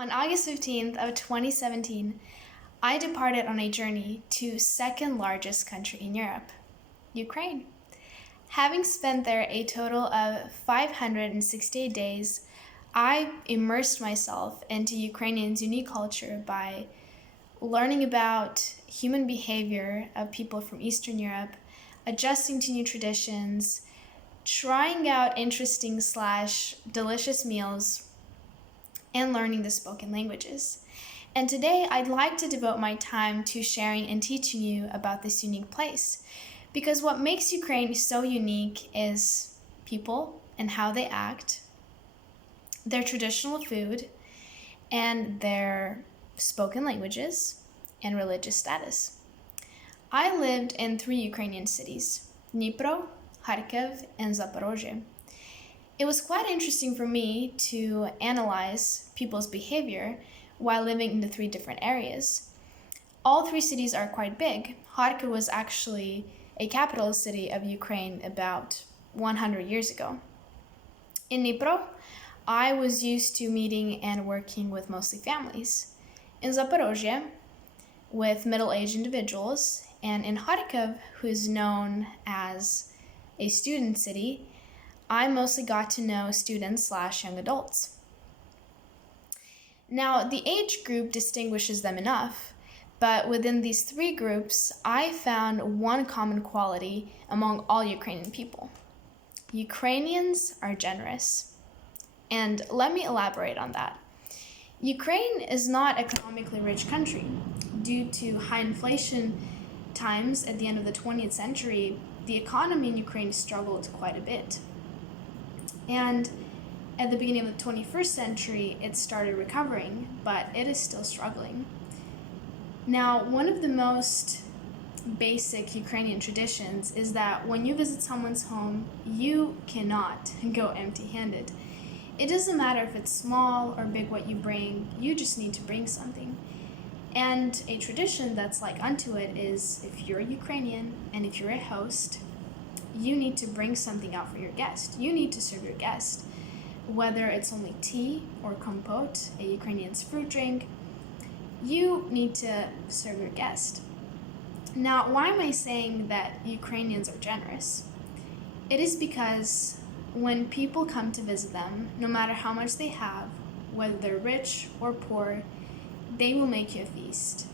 On August 15th of 2017, I departed on a journey to second largest country in Europe, Ukraine. Having spent there a total of 568 days, I immersed myself into Ukrainians' unique culture by learning about human behavior of people from Eastern Europe, adjusting to new traditions, trying out interesting slash delicious meals, and learning the spoken languages. And today I'd like to devote my time to sharing and teaching you about this unique place. Because what makes Ukraine so unique is people and how they act, their traditional food, and their spoken languages and religious status. I lived in 3 Ukrainian cities, Dnipro, Kharkiv, and Zaporozhye. It was quite interesting for me to analyze people's behavior while living in the 3 different areas. All 3 cities are quite big. Kharkiv was actually a capital city of Ukraine about 100 years ago. In Dnipro, I was used to meeting and working with mostly families. In Zaporozhye, with middle-aged individuals, and in Kharkiv, who is known as a student city, I mostly got to know students slash young adults. Now, the age group distinguishes them enough, but within these 3 groups, I found one common quality among all Ukrainian people. Ukrainians are generous. And let me elaborate on that. Ukraine is not an economically rich country. Due to high inflation times at the end of the 20th century, the economy in Ukraine struggled quite a bit. And at the beginning of the 21st century, it started recovering, but it is still struggling. Now, one of the most basic Ukrainian traditions is that when you visit someone's home, you cannot go empty-handed. It doesn't matter if it's small or big what you bring, you just need to bring something. And a tradition that's like unto it is if you're Ukrainian and if you're a host, you need to bring something out for your guest. You need to serve your guest. Whether it's only tea or compote, a Ukrainian's fruit drink, you need to serve your guest. Now, why am I saying that Ukrainians are generous? It is because when people come to visit them, no matter how much they have, whether they're rich or poor, they will make you a feast.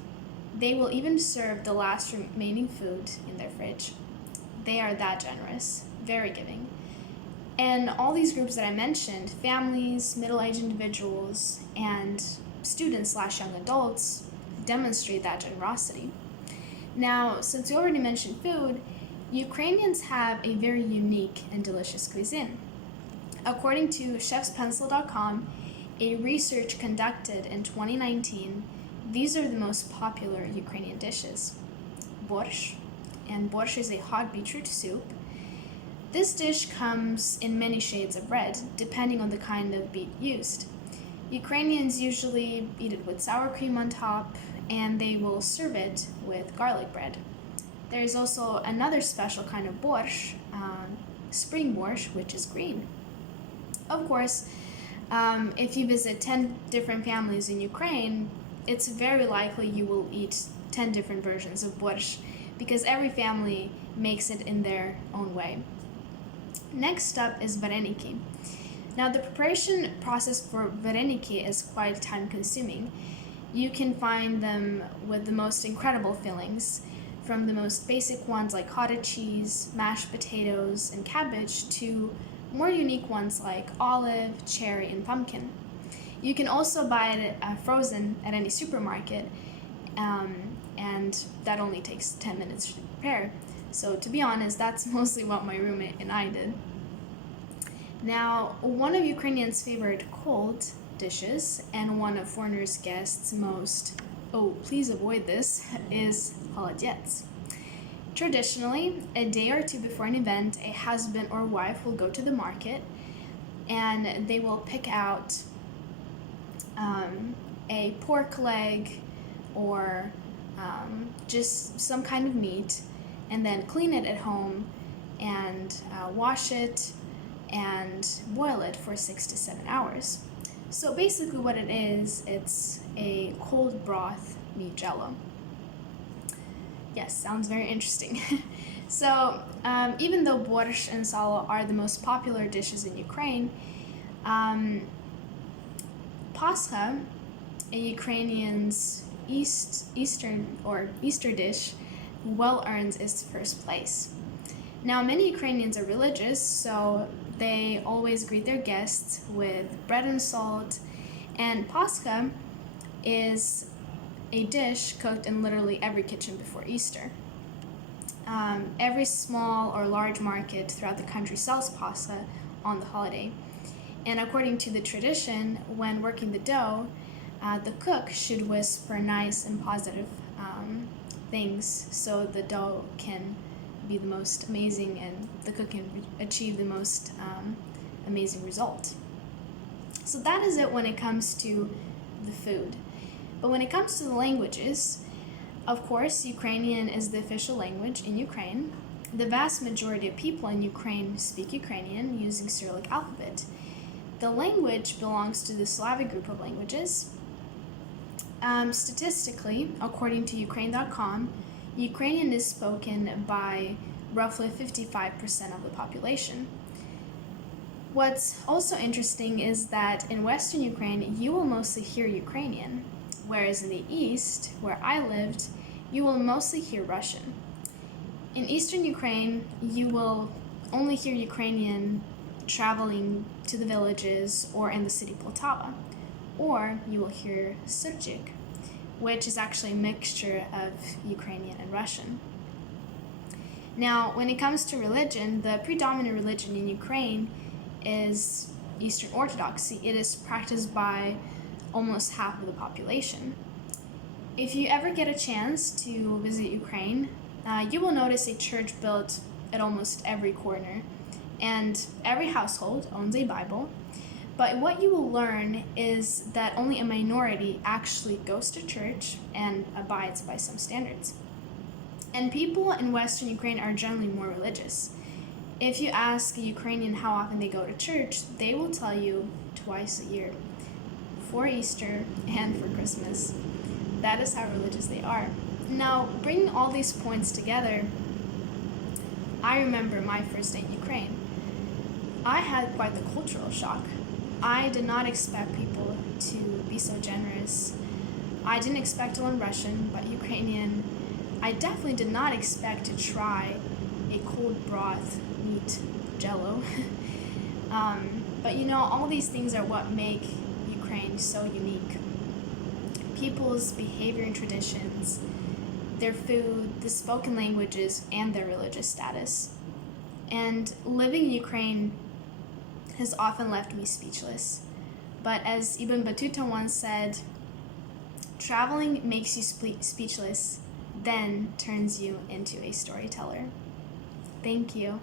They will even serve the last remaining food in their fridge. They are that generous, very giving. And all these groups that I mentioned, families, middle-aged individuals, and students slash young adults, demonstrate that generosity. Now, since we already mentioned food, Ukrainians have a very unique and delicious cuisine. According to chefspencil.com, a research conducted in 2019, these are the most popular Ukrainian dishes. Borscht, and borscht is a hot beetroot soup. This dish comes in many shades of red, depending on the kind of beet used. Ukrainians usually eat it with sour cream on top, and they will serve it with garlic bread. There is also another special kind of borscht, spring borscht, which is green. Of course, if you visit 10 different families in Ukraine, it's very likely you will eat 10 different versions of borscht because every family makes it in their own way. Next up is vareniki. Now, the preparation process for vareniki is quite time-consuming. You can find them with the most incredible fillings, from the most basic ones like cottage cheese, mashed potatoes, and cabbage to more unique ones like olive, cherry, and pumpkin. You can also buy it frozen at any supermarket, and that only takes 10 minutes to prepare. So to be honest, that's mostly what my roommate and I did. Now, one of Ukrainians' favorite cold dishes, and one of foreigners' guests' most, oh, please avoid this, is holodets. Traditionally, a day or 2 before an event, a husband or wife will go to the market and they will pick out a pork leg or just some kind of meat and then clean it at home and wash it and boil it for 6 to 7 hours. So basically what it is, it's a cold broth meat jello. Yes, sounds very interesting. So even though borscht and salo are the most popular dishes in Ukraine, Pascha, a Ukrainian's Easter dish, well earns its first place. Now, many Ukrainians are religious, so they always greet their guests with bread and salt, and Pascha is a dish cooked in literally every kitchen before Easter. Every small or large market throughout the country sells Pascha on the holiday. And according to the tradition, when working the dough, the cook should whisper nice and positive things so the dough can be the most amazing and the cook can achieve the most amazing result. So that is it when it comes to the food. But when it comes to the languages, of course, Ukrainian is the official language in Ukraine. The vast majority of people in Ukraine speak Ukrainian using Cyrillic alphabet. The language belongs to the Slavic group of languages. Statistically, according to Ukraine.com, Ukrainian is spoken by roughly 55% of the population. What's also interesting is that in Western Ukraine, you will mostly hear Ukrainian, whereas in the East, where I lived, you will mostly hear Russian. In Eastern Ukraine, you will only hear Ukrainian traveling to the villages or in the city Poltava, or you will hear Surjik, which is actually a mixture of Ukrainian and Russian. Now, when it comes to religion, the predominant religion in Ukraine is Eastern Orthodoxy. It is practiced by almost half of the population. If you ever get a chance to visit Ukraine, you will notice a church built at almost every corner, and every household owns a Bible. But what you will learn is that only a minority actually goes to church and abides by some standards. And people in Western Ukraine are generally more religious. If you ask a Ukrainian how often they go to church, they will tell you twice a year, for Easter and for Christmas. That is how religious they are. Now, bringing all these points together, I remember my first day in Ukraine. I had quite the cultural shock. I did not expect people to be so generous. I didn't expect to learn Russian, but Ukrainian. I definitely did not expect to try a cold broth meat jello. But all these things are what make Ukraine so unique. People's behavior and traditions, their food, the spoken languages, and their religious status. And living in Ukraine has often left me speechless. But as Ibn Battuta once said, traveling makes you speechless, then turns you into a storyteller. Thank you.